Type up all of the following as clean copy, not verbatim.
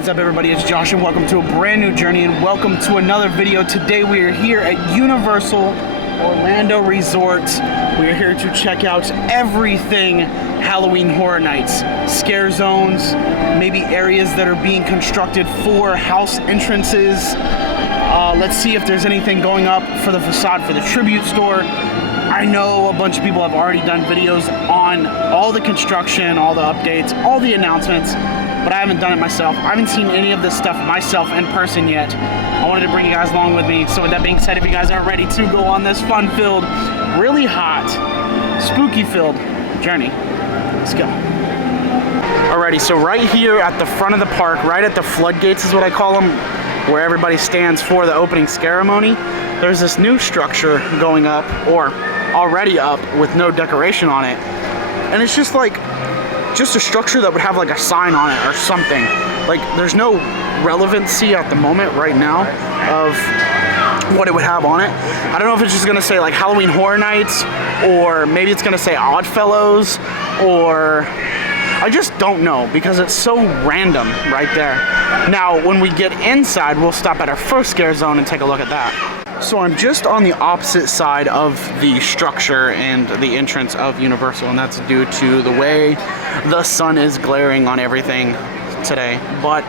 What is up, everybody? It's Josh and welcome to a brand new journey and welcome to another video. Today we are here at Universal Orlando Resort. We are here to check out everything Halloween Horror Nights. Scare zones, maybe areas that are being constructed for house entrances. Let's see if there's anything going up for the facade for the tribute store. I know a bunch of people have already done videos on all the construction, all the updates, all the announcements, but I haven't done it myself. I haven't seen any of this stuff myself in person yet. I wanted to bring you guys along with me. So with that being said, if you guys are ready to go on this fun-filled, really hot, spooky-filled journey, let's go. Alrighty, so right here at the front of the park, right at the floodgates is what I call them, where everybody stands for the opening ceremony, there's this new structure going up, or already up, with no decoration on it. And it's just like, just a structure that would have like a sign on it or something. Like, there's no relevancy at the moment right now of what it would have on it. I don't know if it's just gonna say like Halloween Horror Nights, or maybe it's gonna say Oddfellows, or I just don't know, because it's so random right there. Now, when we get inside, we'll stop at our first scare zone and take a look at that. So I'm just on the opposite side of the structure and the entrance of Universal, and that's due to the way the sun is glaring on everything today. But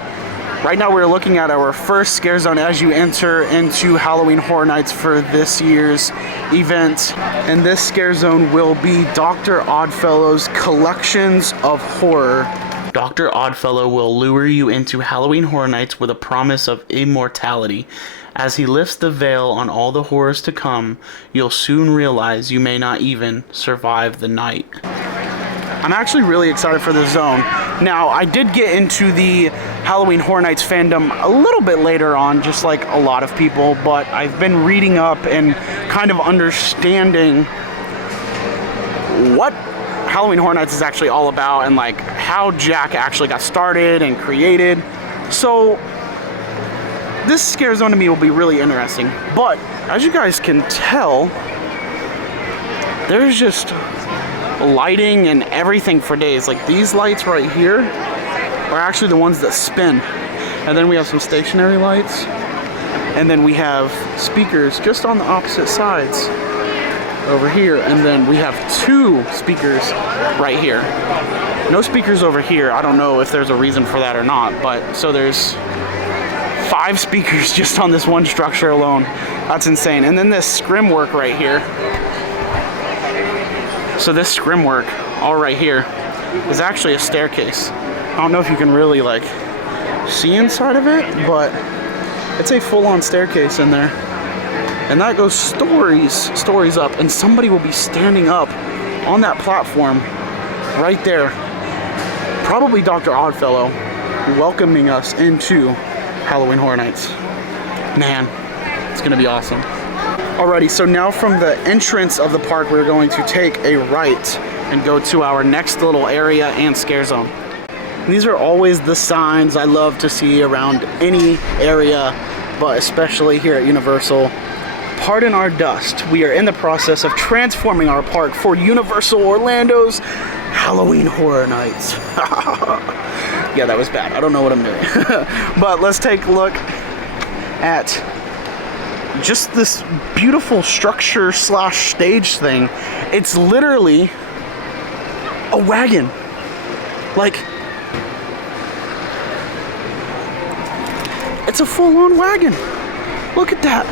right now we're looking at our first scare zone as you enter into Halloween Horror Nights for this year's event. And this scare zone will be Dr. Oddfellow's Collections of Horror. Dr. Oddfellow will lure you into Halloween Horror Nights with a promise of immortality. As he lifts the veil on all the horrors to come, you'll soon realize you may not even survive the night. I'm actually really excited for this zone. Now, I did get into the Halloween Horror Nights fandom a little bit later on, just like a lot of people, but I've been reading up and kind of understanding what Halloween Horror Nights is actually all about, and like how Jack actually got started and created. So this scare zone to me will be really interesting. But as you guys can tell, there's just lighting and everything for days. Like, these lights right here are actually the ones that spin. And then we have some stationary lights. And then we have speakers just on the opposite sides over here. And then we have two speakers right here. No speakers over here. I don't know if there's a reason for that or not. But so there's 5 speakers just on this one structure alone. That's insane. And then this scrim work right here. So this scrim work, all right here, is actually a staircase. I don't know if you can really like see inside of it, but it's a full-on staircase in there. And that goes stories up, and somebody will be standing up on that platform right there. Probably Dr. Oddfellow, welcoming us into Halloween Horror Nights. Man, it's gonna be awesome. Alrighty, so now from the entrance of the park, we're going to take a right and go to our next little area and scare zone. And these are always the signs I love to see around any area, but especially here at Universal. Pardon our dust. We are in the process of transforming our park for Universal Orlando's Halloween Horror Nights. Yeah, that was bad. I don't know what I'm doing. But let's take a look at just this beautiful structure slash stage thing. It's literally a wagon. Like, it's a full-on wagon. Look at that.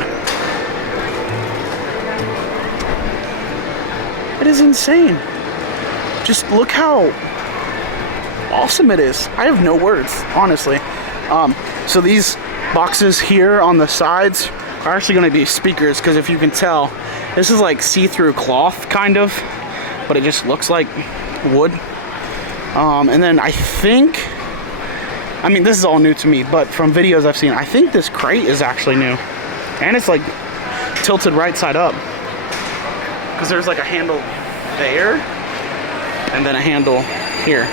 It is insane. Just look how awesome it is. I have no words, honestly. So these boxes here on the sides are actually going to be speakers, because if you can tell, this is like see-through cloth kind of, but it just looks like wood. And then I think, I mean, this is all new to me, but from videos I've seen, I think this crate is actually new, and it's like tilted right side up, because there's like a handle there and then a handle here.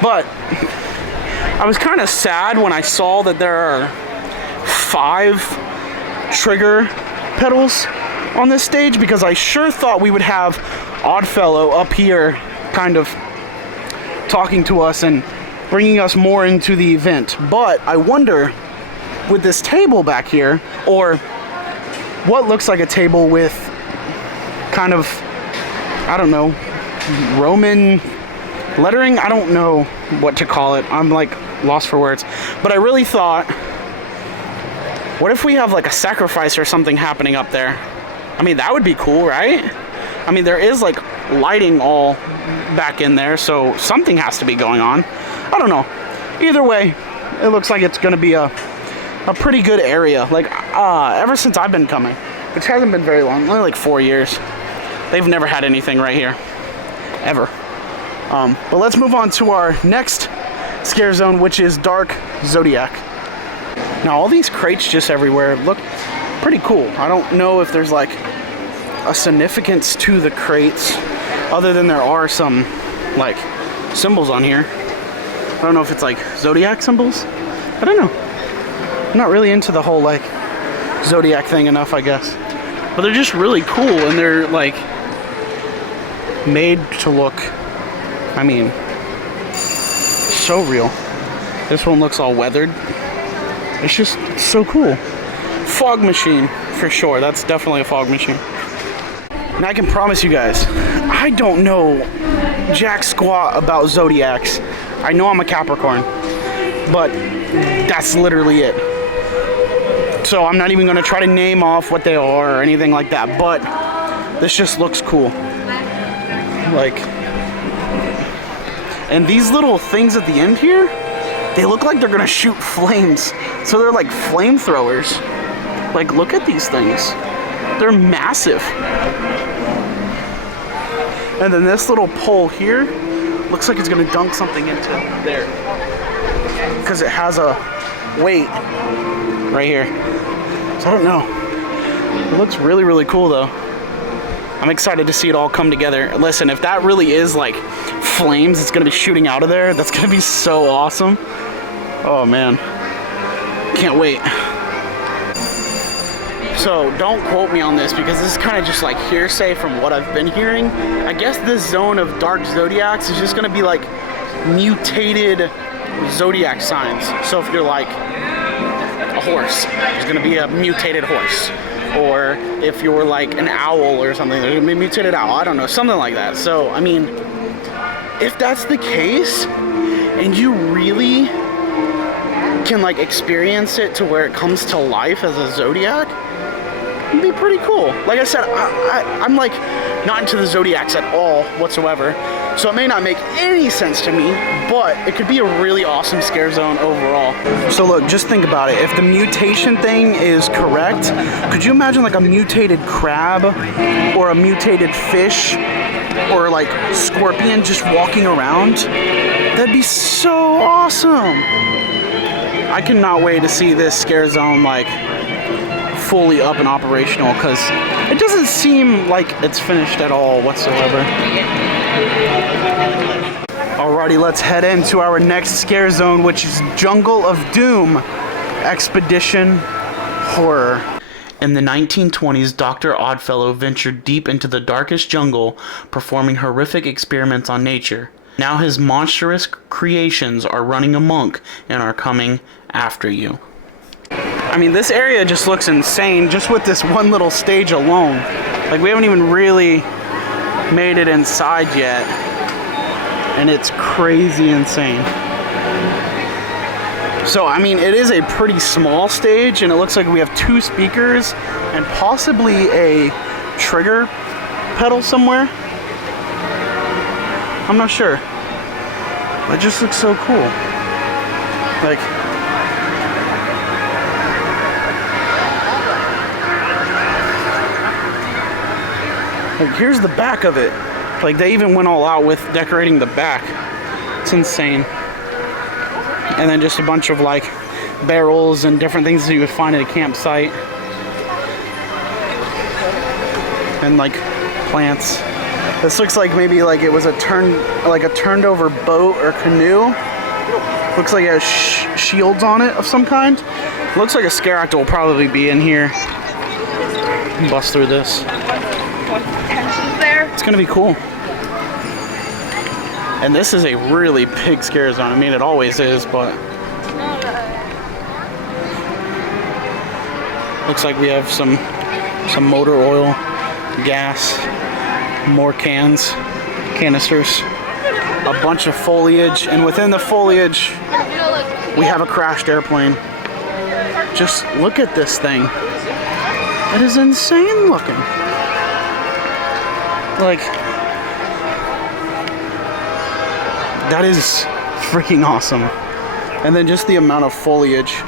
But I was kind of sad when I saw that there are 5 trigger pedals on this stage, because I sure thought we would have Oddfellow up here kind of talking to us and bringing us more into the event. But I wonder, with this table back here, or what looks like a table with kind of, I don't know, Roman lettering? I don't know what to call it. I'm like lost for words. But I really thought, what if we have like a sacrifice or something happening up there? I mean, that would be cool, right? I mean, there is like lighting all back in there, so something has to be going on. I don't know. Either way, it looks like it's gonna be a pretty good area. Like, ever since I've been coming, which hasn't been very long, only like 4 years, they've never had anything right here, ever. But let's move on to our next scare zone, which is Dark Zodiac. Now, all these crates just everywhere look pretty cool. I don't know if there's like a significance to the crates, other than there are some like symbols on here. I don't know if it's like Zodiac symbols. I don't know. I'm not really into the whole like Zodiac thing enough, I guess. But they're just really cool, and they're like made to look, I mean, so real. This one looks all weathered. It's just so cool. Fog machine, for sure. That's definitely a fog machine. And I can promise you guys, I don't know jack squat about Zodiacs. I know I'm a Capricorn, but that's literally it. So I'm not even gonna try to name off what they are or anything like that, but this just looks cool. Like, and these little things at the end here, they look like they're gonna shoot flames. So they're like flamethrowers. Like, look at these things. They're massive. And then this little pole here looks like it's gonna dunk something into there, because it has a weight right here. So I don't know. It looks really, really cool though. I'm excited to see it all come together. Listen, if that really is like flames, it's gonna be shooting out of there. That's gonna be so awesome. Oh man, can't wait. So don't quote me on this, because this is kind of just like hearsay from what I've been hearing. I guess this zone of Dark Zodiacs is just gonna be like mutated Zodiac signs. So if you're like a horse, there's gonna be a mutated horse. Or if you're like an owl or something, there's gonna be a mutated owl. I don't know, something like that. So, I mean, if that's the case, and you really can like experience it to where it comes to life as a Zodiac, it'd be pretty cool. Like I said, I'm like not into the Zodiacs at all whatsoever, so it may not make any sense to me, but it could be a really awesome scare zone overall. So look, just think about it. If the mutation thing is correct, could you imagine like a mutated crab or a mutated fish or like scorpion just walking around? That'd be so awesome. I cannot wait to see this scare zone like fully up and operational, because it doesn't seem like it's finished at all whatsoever. Alrighty, let's head into our next scare zone, which is Jungle of Doom Expedition Horror. In the 1920s, Dr. Oddfellow ventured deep into the darkest jungle, performing horrific experiments on nature. Now his monstrous creations are running amok and are coming after you. I mean, this area just looks insane just with this one little stage alone. Like, we haven't even really made it inside yet, and it's crazy insane. So, I mean, it is a pretty small stage, and it looks like we have 2 speakers and possibly a trigger pedal somewhere. I'm not sure. It just looks so cool. Like, here's the back of it. Like, they even went all out with decorating the back. It's insane. And then just a bunch of like barrels and different things that you would find at a campsite. And like plants. This looks like maybe like it was a turned over boat or canoe. Looks like it has shields on it of some kind. Looks like a scare actor will probably be in here. Bust through this. It's gonna be cool. And this is a really big scare zone. I mean, it always is, but looks like we have some motor oil, gas, more canisters, a bunch of foliage, and within the foliage, we have a crashed airplane. Just look at this thing. It is insane looking. Like, that is freaking awesome. And then just the amount of foliage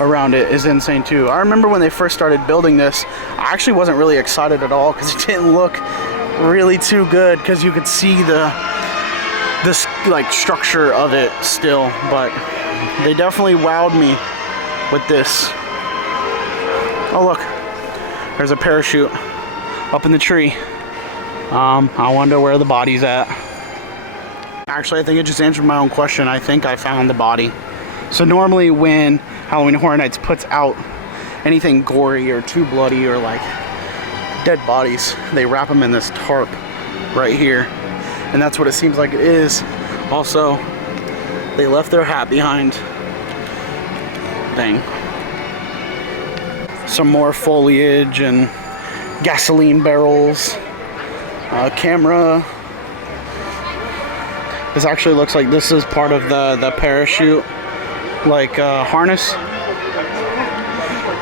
around it is insane too. I remember when they first started building this, I actually wasn't really excited at all because it didn't look really too good, because you could see this like structure of it still, but they definitely wowed me with this. Oh look, there's a parachute up in the tree. I wonder where the body's at. Actually, I think it just answered my own question. I think I found the body. So normally when Halloween Horror Nights puts out anything gory or too bloody or like dead bodies, they wrap them in this tarp right here. And that's what it seems like it is. Also, they left their hat behind. Dang. Some more foliage and gasoline barrels. Camera. This actually looks like this is part of the parachute, like harness.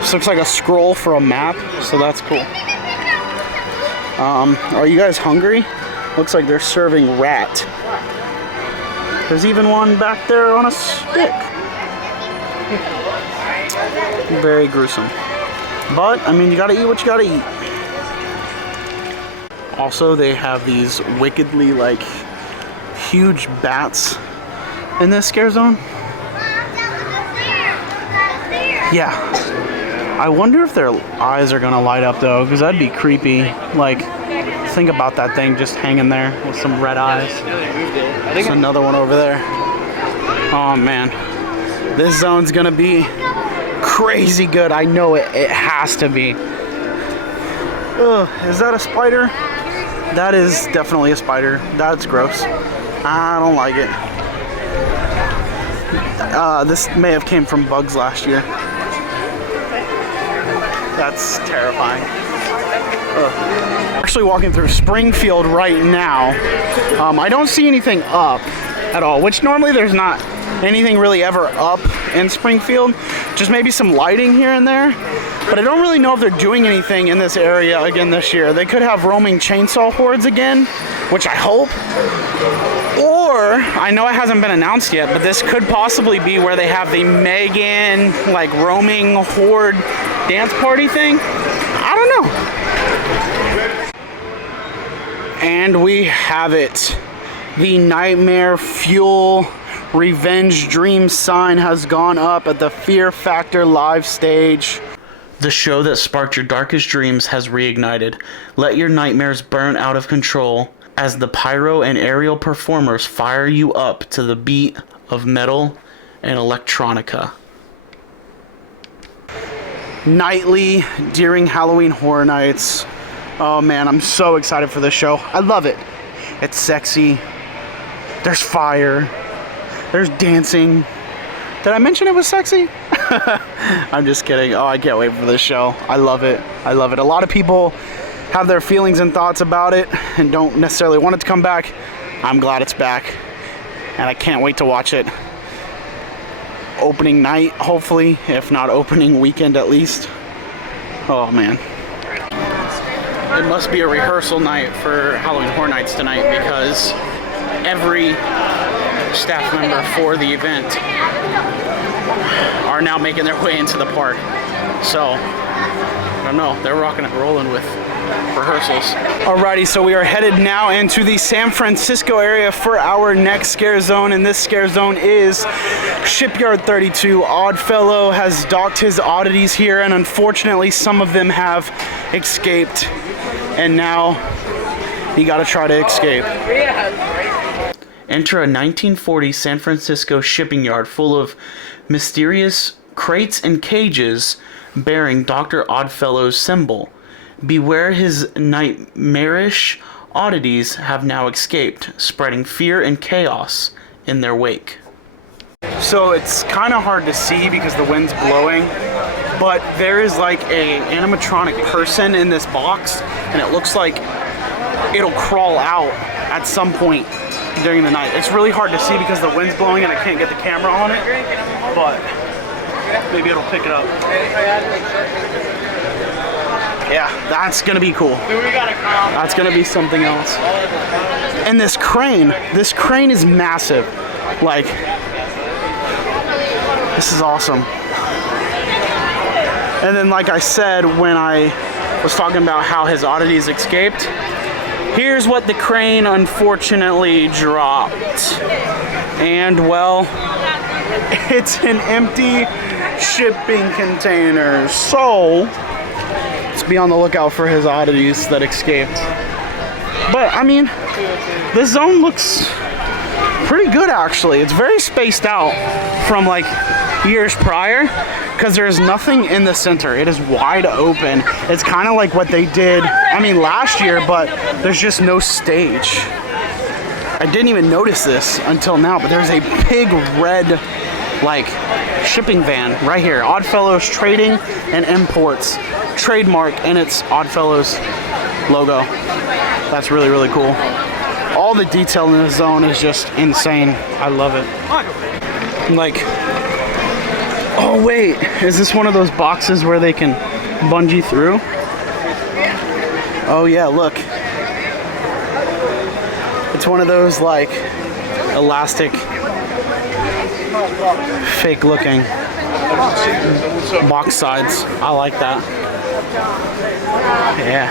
This looks like a scroll for a map, so that's cool. Are you guys hungry? Looks like they're serving rat. There's even one back there on a stick. Very gruesome. But, I mean, you gotta eat what you gotta eat. Also, they have these wickedly, like, huge bats in this scare zone. Yeah. I wonder if their eyes are gonna light up though, because that'd be creepy. Like, think about that thing just hanging there with some red eyes. There's another one over there. Oh man. This zone's gonna be crazy good. I know it. It has to be. Ugh, is that a spider? That is definitely a spider. That's gross. I don't like it. This may have came from bugs last year. That's terrifying. Ugh. Actually walking through Springfield right now. I don't see anything up at all, which normally there's not anything really ever up in Springfield. Just maybe some lighting here and there. But I don't really know if they're doing anything in this area again this year. They could have roaming chainsaw hordes again, which I hope. Or, I know it hasn't been announced yet, but this could possibly be where they have the Megan, like, roaming horde dance party thing. I don't know. And we have it. The Nightmare Fuel Revenge Dream sign has gone up at the Fear Factor live stage. The show that sparked your darkest dreams has reignited. Let your nightmares burn out of control as the pyro and aerial performers fire you up to the beat of metal and electronica. Nightly during Halloween Horror Nights. Oh man, I'm so excited for this show. I love it. It's sexy. There's fire. There's dancing. Did I mention it was sexy? I'm just kidding. Oh, I can't wait for this show. I love it. I love it. A lot of people have their feelings and thoughts about it and don't necessarily want it to come back. I'm glad it's back. And I can't wait to watch it. Opening night, hopefully. If not opening weekend at least. Oh, man. It must be a rehearsal night for Halloween Horror Nights tonight, because every staff member for the event are now making their way into the park. So, I don't know, they're rocking and rolling with rehearsals. Alrighty, so we are headed now into the San Francisco area for our next scare zone, and this scare zone is Shipyard 32. Oddfellow has docked his oddities here, and unfortunately some of them have escaped, and now you gotta try to escape. Enter a 1940 San Francisco shipping yard full of mysterious crates and cages bearing Dr. Oddfellow's symbol. Beware his nightmarish oddities have now escaped, spreading fear and chaos in their wake. So it's kind of hard to see because the wind's blowing, but there is like a animatronic person in this box, and it looks like it'll crawl out at some point during the night. It's really hard to see because the wind's blowing and I can't get the camera on it, but maybe it'll pick it up. Yeah, that's gonna be cool. That's gonna be something else. And this crane is massive. Like, this is awesome. And then, like I said, when I was talking about how his oddities escaped, here's what the crane unfortunately dropped. And well, it's an empty shipping container. So let's be on the lookout for his oddities that escaped. But I mean, this zone looks pretty good actually. It's very spaced out from like years prior because there's nothing in the center. It is wide open. It's kind of like what they did, I mean, last year, but there's just no stage. I didn't even notice this until now, but there's a big red like shipping van right here. Oddfellow's Trading and Imports trademark, and it's Oddfellow's logo. That's really, really cool. All the detail in this zone is just insane. I love it. Like, oh wait, is this one of those boxes where they can bungee through? Oh yeah, look. It's one of those like elastic, fake looking box sides. I like that. Yeah.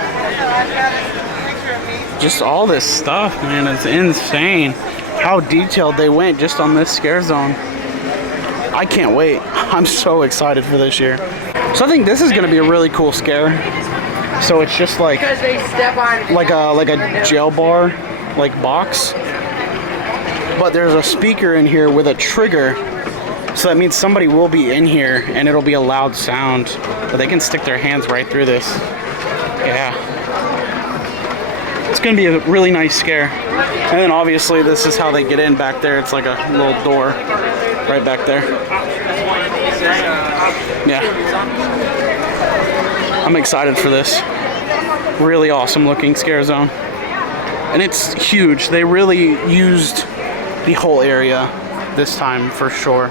Just all this stuff, man, it's insane how detailed they went just on this scare zone. I can't wait. I'm so excited for this year. So I think this is gonna be a really cool scare. So it's just like a jail bar like box, but there's a speaker in here with a trigger, so that means somebody will be in here and it'll be a loud sound, but they can stick their hands right through this. Yeah, it's gonna be a really nice scare. And then obviously this is how they get in back there. It's like a little door right back there. Yeah, I'm excited for this. Really awesome looking scare zone. And it's huge. They really used the whole area this time for sure.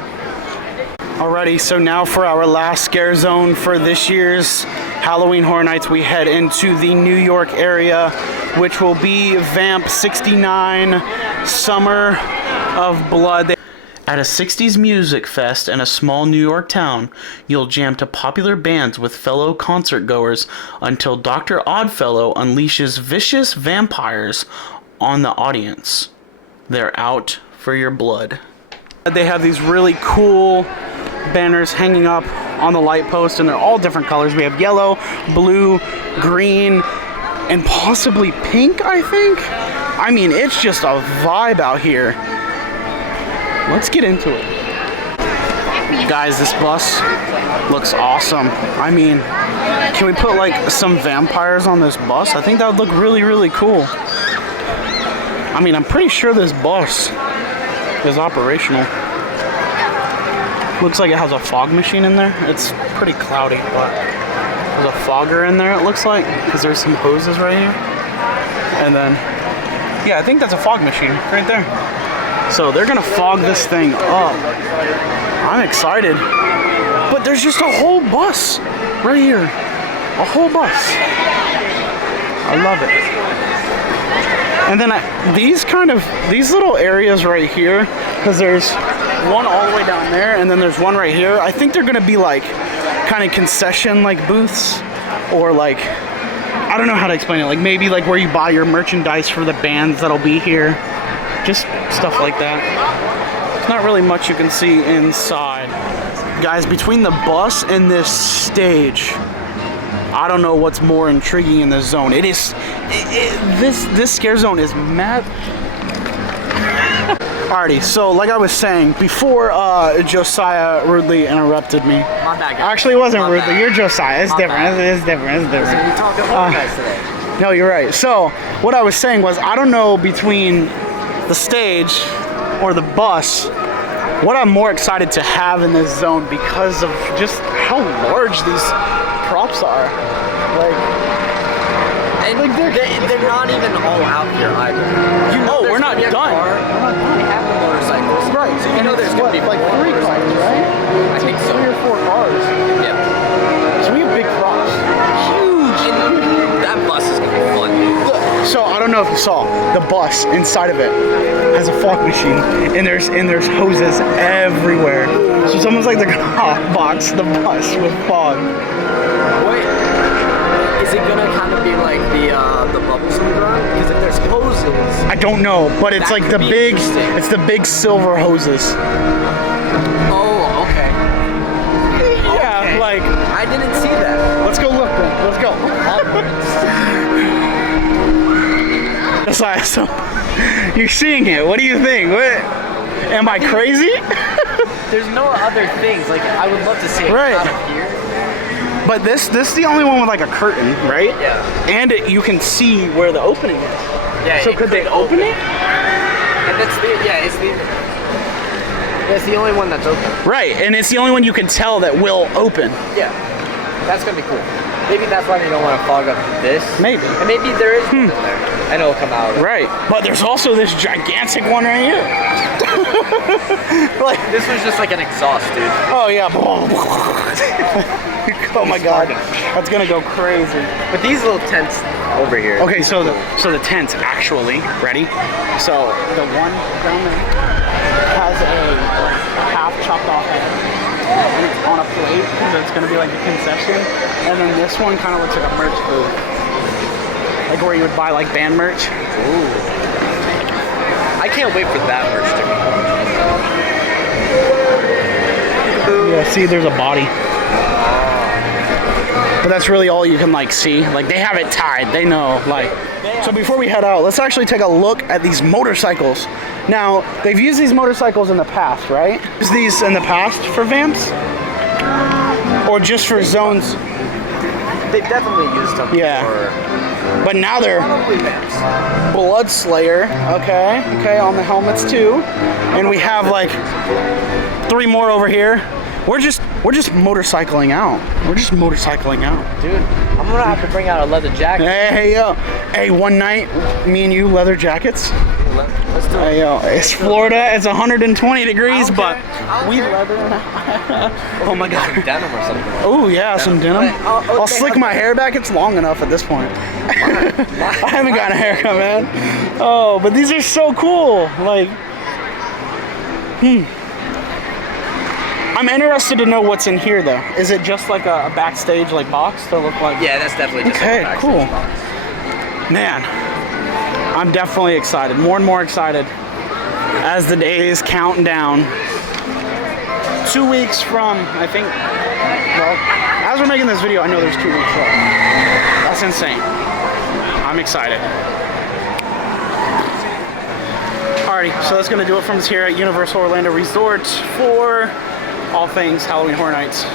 Alrighty, so now for our last scare zone for this year's Halloween Horror Nights, we head into the New York area, which will be Vamp 69 Summer of Blood. At a 60s music fest in a small New York town, you'll jam to popular bands with fellow concertgoers until Dr. Oddfellow unleashes vicious vampires on the audience. They're out for your blood. They have these really cool banners hanging up on the light post, and they're all different colors. We have yellow, blue, green, and possibly pink, I think. I mean, it's just a vibe out here. Let's get into it. Guys, this bus looks awesome. I mean, can we put like some vampires on this bus? I think that would look really, really cool. I mean, I'm pretty sure this bus is operational. Looks like it has a fog machine in there. It's pretty cloudy, but there's a fogger in there, it looks like, because there's some hoses right here. And then, yeah, I think that's a fog machine right there. So they're gonna fog this thing up. I'm excited. But there's just a whole bus right here. A whole bus. I love it. And then these little areas right here, because there's one all the way down there and then there's one right here. I think they're gonna be like kind of concession like booths, or like, I don't know how to explain it. Like maybe like where you buy your merchandise for the bands that'll be here. Just stuff like that. There's not really much you can see inside. Guys, between the bus and this stage, I don't know what's more intriguing in this zone. This scare zone is mad. Alrighty, so like I was saying before, Josiah rudely interrupted me. My bad, guys. Actually, it wasn't My rudely. bad. You're Josiah. It's My different. bad. It's different. So we talked to horror guys today. No, you're right. So what I was saying was, I don't know between the stage or the bus what I'm more excited to have in this zone because of just how large these props are. They're not even all out here either. You know, we're not done. They have the motorcycles. Right. So you know there's going to be like more 3 cars, motorcycles. right? I think so. 3 or 4 cars. Yep. So we have big props. Huge. And that bus is going to be fun, dude. So I don't know if you saw the bus inside of it has a fog machine, and there's hoses everywhere. So it's almost like they're gonna hotbox the bus with fog. Wait, is it gonna kind of be like the bubbles in the ground? Because if there's hoses, I don't know, but it's That like could the be big, interesting. it's the big silver hoses. oh, okay. Yeah, Okay. like I didn't see that. let's go look then. Let's go. That's why. So you're seeing it. What do you think? What? Am I crazy? There's no other things. Like I would love to see it Right. out of here. But this is the only one with like a curtain, right? Yeah. And you can see where the opening is. Yeah. So could they open it? And it's the only one that's open. Right, and it's the only one you can tell that will open. Yeah. That's gonna be cool. Maybe that's why they don't want to fog up this. Maybe. And maybe there is one in there. And it'll come out. Right, but there's also this gigantic one right here. Like, This was just like an exhaust, dude. oh yeah. Oh my god, that's gonna go crazy. But these little tents over here. Okay, so the tents actually ready. So the one down there has a half chopped off head, and it's on a plate because it's gonna be like a concession. And then this one kind of looks like a merch booth, like where you would buy like band merch. Ooh. I can't wait for that merch to come. Yeah, see, there's a body. But that's really all you can like see. Like they have it tied. They know. Like, so before we head out, let's actually take a look at these motorcycles. Now they've used these motorcycles in the past, right? Used these in the past for vamps, or just for zones? They've definitely used them Yeah. for But now they're probably vamps. Blood Slayer. Okay, on the helmets too. And we have like 3 more over here. We're just motorcycling out. We're just motorcycling out. Dude, I'm gonna have to bring out a leather jacket. Hey yo. Hey, one night, me and you leather jackets. Let's do it. Hey yo, it's Florida. It's 120 degrees, but we care. leather. Oh my god. Denim or something. Oh yeah, some denim. I'll slick my hair back. It's long enough at this point. I haven't gotten a haircut, man. Oh, but these are so cool. Like, I'm interested to know what's in here though. Is it just like a backstage like box to look like? Yeah, that's definitely just Okay, a backstage cool. box. Man, I'm definitely excited. More and more excited as the days count down. 2 weeks from, I think, well, as we're making this video, I know there's 2 weeks left. That's insane. I'm excited. Alrighty, so that's gonna do it from us here at Universal Orlando Resort for all things Halloween Horror Nights.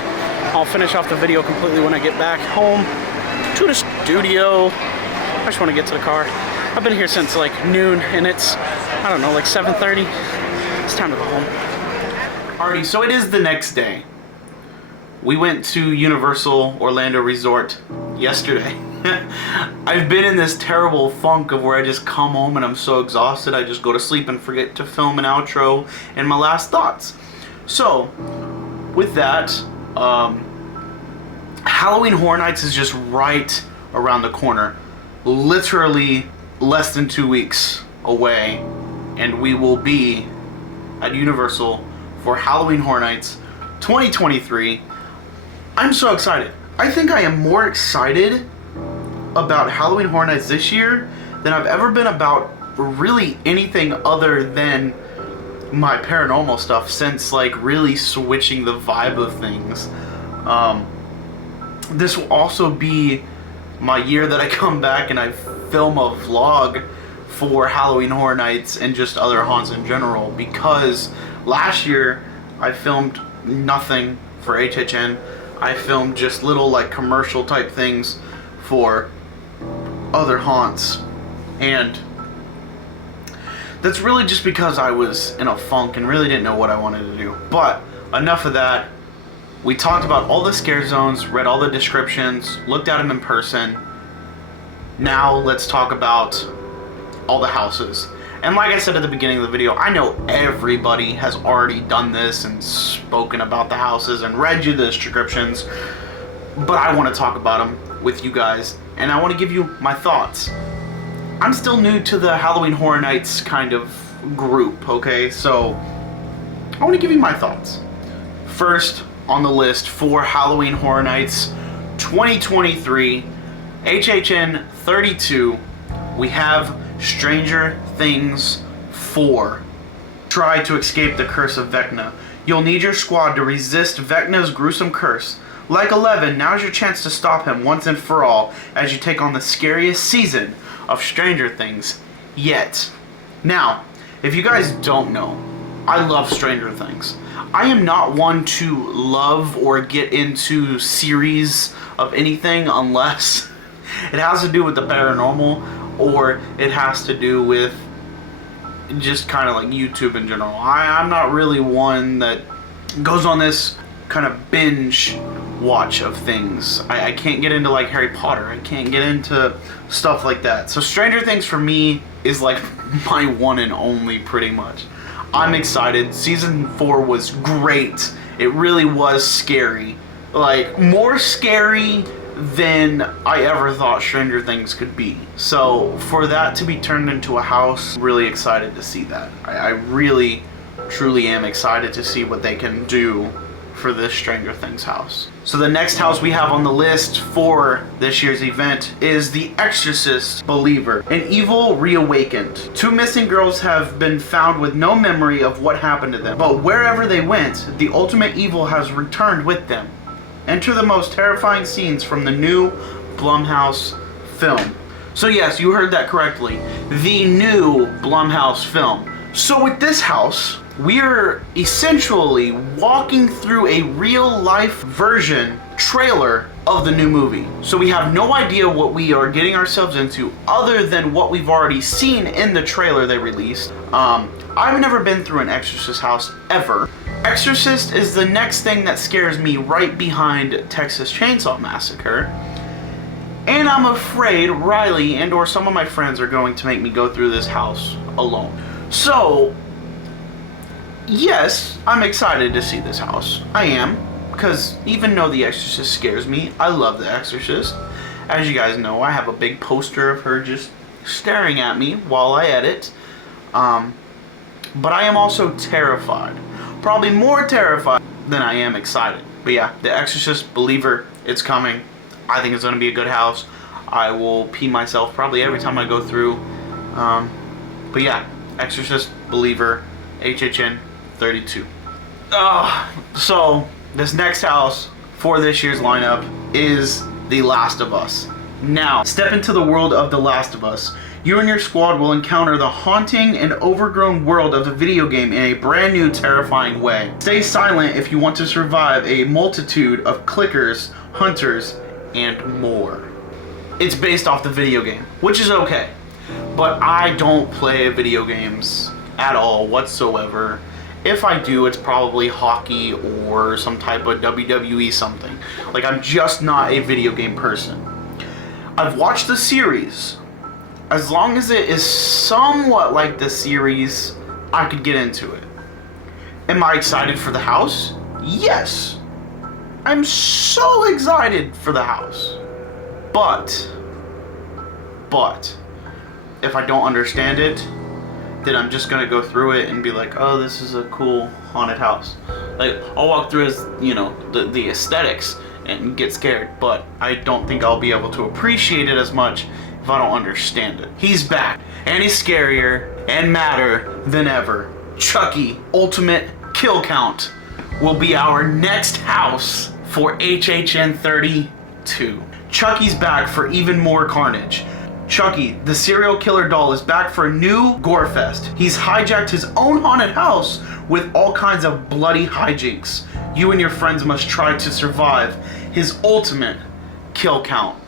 I'll finish off the video completely when I get back home to the studio. I just want to get to the car. I've been here since like noon, and it's, I don't know, like 7:30. It's time to go home. Alrighty, so it is the next day. We went to Universal Orlando Resort yesterday. I've been in this terrible funk of where I just come home and I'm so exhausted, I just go to sleep and forget to film an outro and my last thoughts. So, with that, Halloween Horror Nights is just right around the corner. Literally less than 2 weeks away, and we will be at Universal for Halloween Horror Nights 2023. I'm so excited. I think I am more excited about Halloween Horror Nights this year than I've ever been about really anything other than my paranormal stuff since like really switching the vibe of things. This will also be my year that I come back and I film a vlog for Halloween Horror Nights and just other haunts in general, because last year I filmed nothing for HHN. I filmed just little like commercial type things for other haunts, and that's really just because I was in a funk and really didn't know what I wanted to do. But enough of that. We talked about all the scare zones, read all the descriptions, looked at them in person. Now let's talk about all the houses. And like I said at the beginning of the video, I know everybody has already done this and spoken about the houses and read you the descriptions, but I want to talk about them with you guys, and I want to give you my thoughts. I'm still new to the Halloween Horror Nights kind of group, okay? So I want to give you my thoughts. First on the list for Halloween Horror Nights 2023, HHN 32, we have Stranger Things 4. Try to escape the curse of Vecna. You'll need your squad to resist Vecna's gruesome curse. Like 11, now's your chance to stop him once and for all as you take on the scariest season of Stranger Things yet. Now, if you guys don't know, I love Stranger Things. I am not one to love or get into series of anything unless it has to do with the paranormal or it has to do with just kind of like YouTube in general. I'm not really one that goes on this kind of binge watch of things. I can't get into like Harry Potter. I can't get into stuff like that. So Stranger Things for me is like my one and only pretty much. I'm excited. Season 4 was great. It really was scary. Like more scary than I ever thought Stranger Things could be. So for that to be turned into a house, really excited to see that. I really, truly am excited to see what they can do for this Stranger Things house. So the next house we have on the list for this year's event is The Exorcist Believer, an evil reawakened. 2 missing girls have been found with no memory of what happened to them, but wherever they went, the ultimate evil has returned with them. Enter the most terrifying scenes from the new Blumhouse film. So yes, you heard that correctly. The new Blumhouse film. So with this house, we're essentially walking through a real-life version trailer of the new movie. So we have no idea what we are getting ourselves into other than what we've already seen in the trailer they released. I've never been through an Exorcist house ever. Exorcist is the next thing that scares me right behind Texas Chainsaw Massacre. And I'm afraid Riley and or some of my friends are going to make me go through this house alone. So, yes, I'm excited to see this house. I am, because even though The Exorcist scares me, I love The Exorcist. As you guys know, I have a big poster of her just staring at me while I edit. But I am also terrified. Probably more terrified than I am excited. But yeah, The Exorcist Believer, it's coming. I think it's going to be a good house. I will pee myself probably every time I go through. But yeah, Exorcist Believer, HHN 32. So, this next house for this year's lineup is The Last of Us. Now, step into the world of The Last of Us. You and your squad will encounter the haunting and overgrown world of the video game in a brand new, terrifying way. Stay silent if you want to survive a multitude of clickers, hunters, and more. It's based off the video game, which is okay. But I don't play video games at all whatsoever. If I do, it's probably hockey or some type of WWE something. Like, I'm just not a video game person. I've watched the series. As long as it is somewhat like the series, I could get into it. Am I excited for the house? Yes. I'm so excited for the house. But, if I don't understand it, then I'm just gonna go through it and be like, oh, this is a cool haunted house. Like, I'll walk through as, you know, the aesthetics and get scared, but I don't think I'll be able to appreciate it as much if I don't understand it. He's back, and he's scarier and madder than ever. Chucky Ultimate Kill Count will be our next house for HHN 32. Chucky's back for even more carnage. Chucky, the serial killer doll, is back for a new gore fest. He's hijacked his own haunted house with all kinds of bloody hijinks. You and your friends must try to survive his ultimate kill count.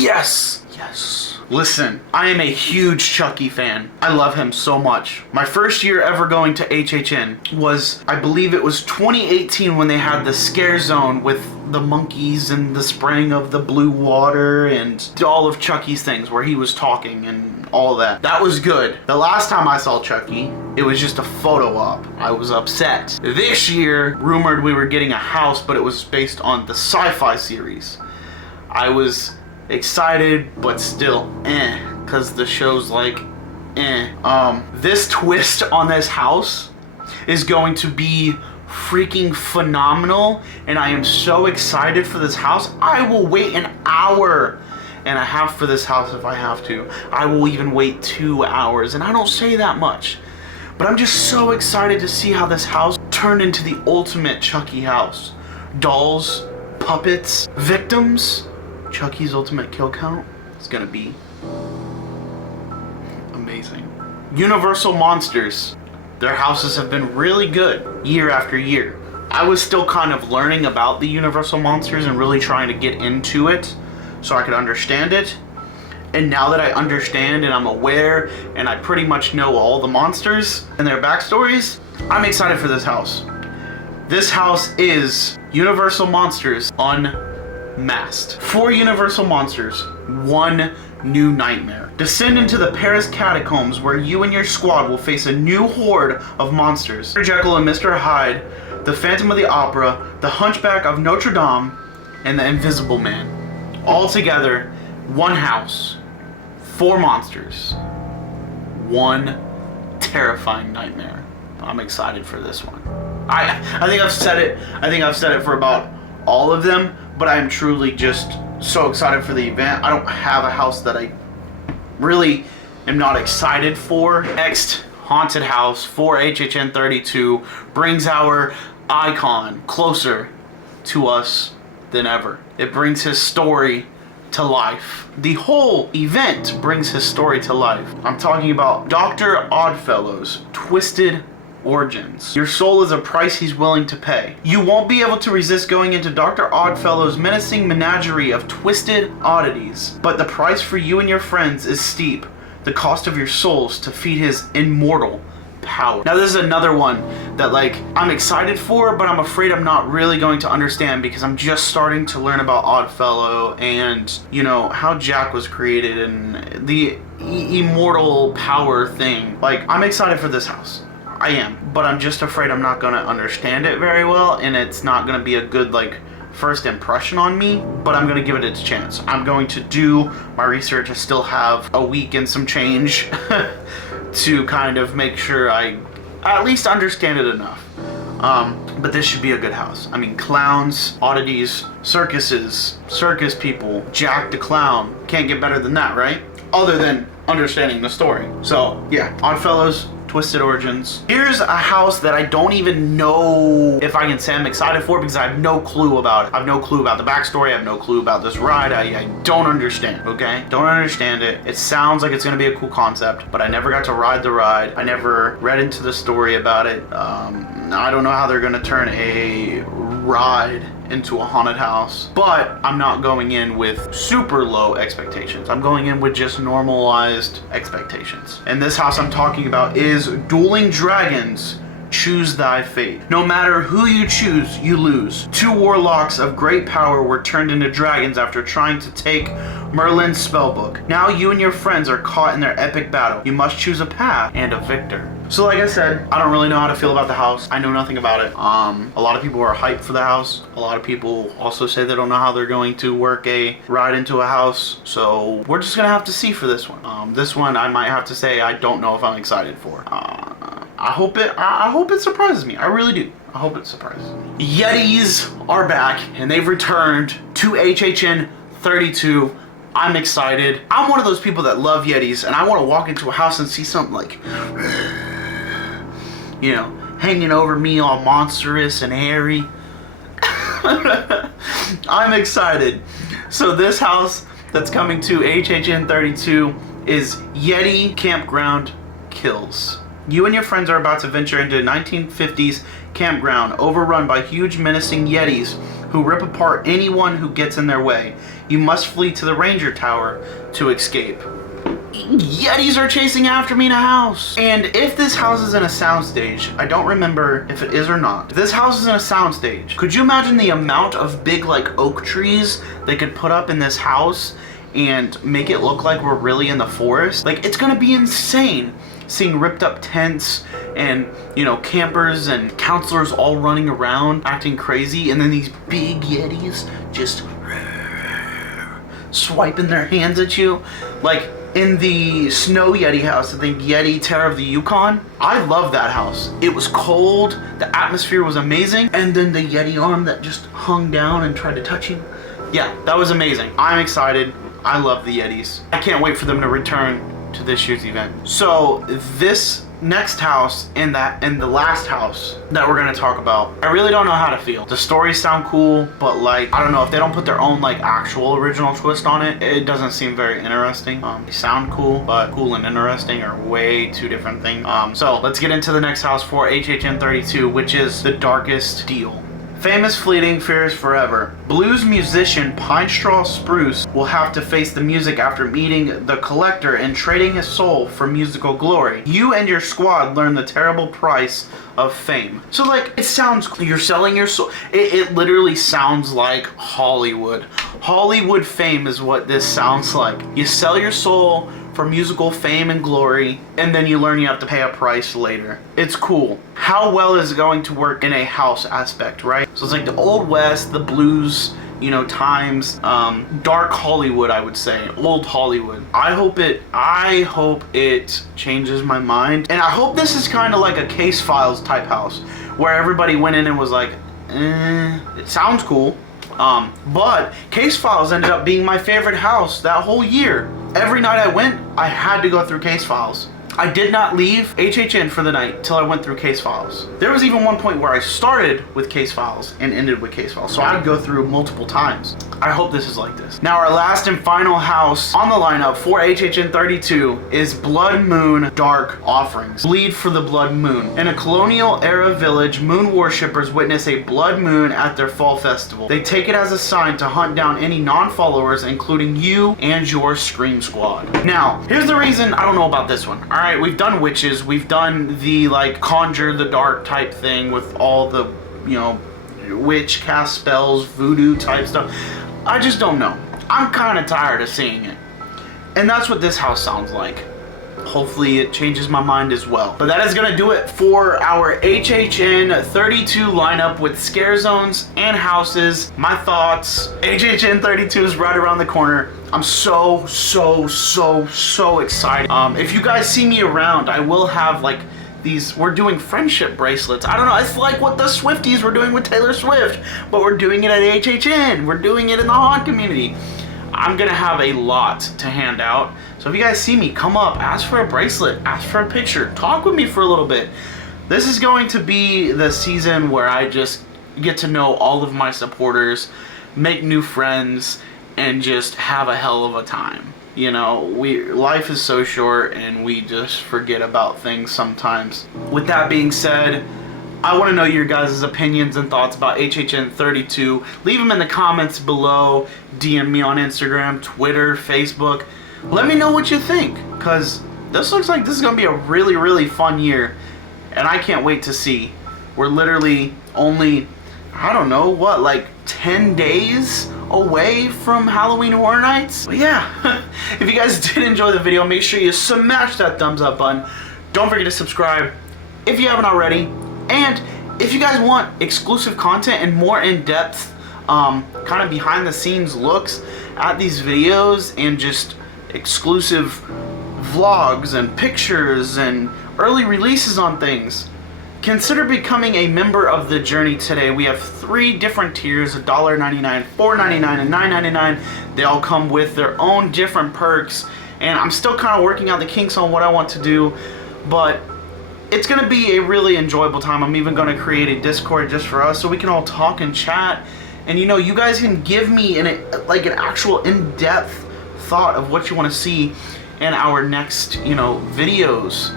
Yes! Yes. Listen, I am a huge Chucky fan. I love him so much. My first year ever going to HHN was, I believe it was 2018 when they had the scare zone with the monkeys and the spraying of the blue water and all of Chucky's things where he was talking and all that. That was good. The last time I saw Chucky, it was just a photo op. I was upset. This year, rumored we were getting a house, but it was based on the sci-fi series. I was excited, but still, because the show's like, This twist on this house is going to be freaking phenomenal, and I am so excited for this house. I will wait an hour and a half for this house if I have to. I will even wait 2 hours, and I don't say that much, but I'm just so excited to see how this house turned into the ultimate Chucky house. Dolls, puppets, victims, Chucky's ultimate kill count. It's gonna be amazing. Universal Monsters. Their houses have been really good year after year. I was still kind of learning about the Universal Monsters and really trying to get into it so I could understand it. And now that I understand and I'm aware and I pretty much know all the monsters and their backstories, I'm excited for this house. This house is Universal Monsters Unmasked. 4 Universal Monsters, 1 new nightmare. Descend into the Paris catacombs where you and your squad will face a new horde of monsters. Mr. Jekyll and Mr. Hyde, the Phantom of the Opera, the Hunchback of Notre Dame, and the Invisible Man. All together, 1 house, 4 monsters, 1 terrifying nightmare. I'm excited for this one. I think I've said it. I think I've said it for about all of them, but I am truly just so excited for the event. I don't have a house that I really am not excited for. Next haunted house for HHN 32 brings our icon closer to us than ever. It brings his story to life. The whole event brings his story to life. I'm talking about Dr. Oddfellow's Twisted Origins. Your soul is a price he's willing to pay. You won't be able to resist going into Dr. Oddfellow's menacing menagerie of twisted oddities, but the price for you and your friends is steep. The cost of your souls to feed his immortal power. Now this is another one that I'm excited for, but I'm afraid I'm not really going to understand because I'm just starting to learn about Oddfellow and, how Jack was created and the immortal power thing. I'm excited for this house. I am, but I'm just afraid I'm not going to understand it very well, and it's not going to be a good, first impression on me, but I'm going to give it its chance. I'm going to do my research. I still have a week and some change to kind of make sure I at least understand it enough. But this should be a good house. I mean, clowns, oddities, circuses, circus people, Jack the Clown. Can't get better than that, right? Other than understanding the story. So, yeah, Oddfellows, Twisted Origins. Here's a house that I don't even know if I can say I'm excited for because I have no clue about it. I have no clue about the backstory. I have no clue about this ride. I don't understand, okay? Don't understand it. It sounds like it's gonna be a cool concept, but I never got to ride the ride. I never read into the story about it. I don't know how they're gonna turn a ride into a haunted house, but I'm not going in with super low expectations. I'm going in with just normalized expectations. And this house I'm talking about is Dueling Dragons, Choose Thy Fate. No matter who you choose, you lose. 2 warlocks of great power were turned into dragons after trying to take Merlin's spellbook. Now you and your friends are caught in their epic battle. You must choose a path and a victor. So like I said, I don't really know how to feel about the house. I know nothing about it. A lot of people are hyped for the house. A lot of people also say they don't know how they're going to work a ride into a house. So we're just gonna have to see for this one. This one I might have to say I don't know if I'm excited for. I hope it surprises me. I really do. I hope it surprises me. Yetis are back and they've returned to HHN 32. I'm excited. I'm one of those people that love Yetis and I want to walk into a house and see something hanging over me all monstrous and hairy. I'm excited. So this house that's coming to HHN 32 is Yeti Campground Kills. You and your friends are about to venture into a 1950s campground overrun by huge menacing Yetis who rip apart anyone who gets in their way. You must flee to the Ranger Tower to escape. Yetis are chasing after me in a house. And if this house is in a soundstage, I don't remember if it is or not. If this house is in a soundstage, could you imagine the amount of big like oak trees they could put up in this house and make it look like we're really in the forest? Like, it's gonna be insane seeing ripped up tents and, you know, campers and counselors all running around acting crazy, and then these big yetis just swiping their hands at you. Like in the Snow Yeti house, I think Yeti Terror of the Yukon, I love that house. It was cold, the atmosphere was amazing, and then the Yeti arm that just hung down and tried to touch you. Yeah, that was amazing. I'm excited. I love the Yetis. I can't wait for them to return to this year's event. So this next house and the last house that we're gonna talk about, I really don't know how to feel. The stories sound cool, but like, I don't know, if they don't put their own like actual original twist on it, it doesn't seem very interesting. They sound cool, but cool and interesting are way two different things. So let's get into the next house for HHN 32, which is The Darkest Deal. Famous fleeting, fears forever. Blues musician Pine Straw Spruce will have to face the music after meeting the collector and trading his soul for musical glory. You and your squad learn the terrible price of fame. So like, it sounds, you're selling your soul. It literally sounds like Hollywood. Hollywood fame is what this sounds like. You sell your soul for musical fame and glory, and then you learn you have to pay a price later. It's cool. How well is it going to work in a house aspect, right? So it's like the Old West, the blues, you know, times, dark Hollywood, I would say, old Hollywood. I hope it changes my mind, and I hope this is kind of like a Case Files type house, where everybody went in and was like, it sounds cool. But Case Files ended up being my favorite house that whole year. Every night I went, I had to go through Case Files. I did not leave HHN for the night till I went through Case Files. There was even one point where I started with Case Files and ended with Case Files, so I'd go through multiple times. I hope this is like this. Now, our last and final house on the lineup for HHN 32 is Blood Moon Dark Offerings. Bleed for the Blood Moon. In a colonial era village, moon worshippers witness a blood moon at their fall festival. They take it as a sign to hunt down any non-followers, including you and your Scream Squad. Now, here's the reason I don't know about this one. Alright, we've done witches, we've done the like conjure the dark type thing with all the, you know, witch cast spells, voodoo type stuff. I just don't know. I'm kind of tired of seeing it. And that's what this house sounds like. Hopefully it changes my mind as well. But that is gonna do it for our HHN 32 lineup with scare zones and houses. My thoughts. HHN 32 is right around the corner. I'm so excited. If you guys see me around, I will have like these, we're doing friendship bracelets. I don't know, it's like what the Swifties were doing with Taylor Swift, but we're doing it at HHN. We're doing it in the haunt community. I'm gonna have a lot to hand out. So if you guys see me, come up, ask for a bracelet, ask for a picture, talk with me for a little bit. This is going to be the season where I just get to know all of my supporters, make new friends, and just have a hell of a time. You know, life is so short and we just forget about things sometimes. With that being said, I want to know your guys' opinions and thoughts about HHN 32. Leave them in the comments below. DM me on Instagram, Twitter, Facebook. Let me know what you think, because this looks like this is going to be a really fun year, and I can't wait to see. We're literally only, I don't know, what, like 10 days away from Halloween Horror Nights? But yeah, if you guys did enjoy the video, make sure you smash that thumbs up button. Don't forget to subscribe if you haven't already. And if you guys want exclusive content and more in-depth, kind of behind-the-scenes looks at these videos and just exclusive vlogs and pictures and early releases on things, consider becoming a member of the Journey today. We have 3 different tiers, $1.99, $4.99, and $9.99. They all come with their own different perks, and I'm still kind of working out the kinks on what I want to do, but it's going to be a really enjoyable time. I'm even going to create a Discord just for us so we can all talk and chat, and you know, you guys can give me an actual in-depth thought of what you want to see in our next, you know, videos.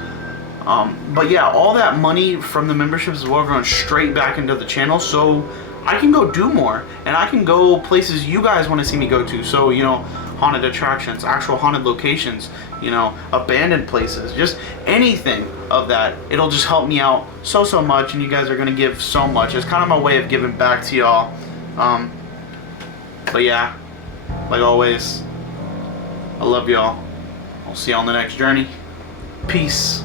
But yeah, all that money from the memberships is well going straight back into the channel, so I can go do more, and I can go places you guys want to see me go to. So, you know, haunted attractions, actual haunted locations, you know, abandoned places, just anything of that. It'll just help me out so much, and you guys are gonna give so much. It's kind of my way of giving back to y'all. But yeah, like always, I love y'all. I'll see y'all on the next journey. Peace.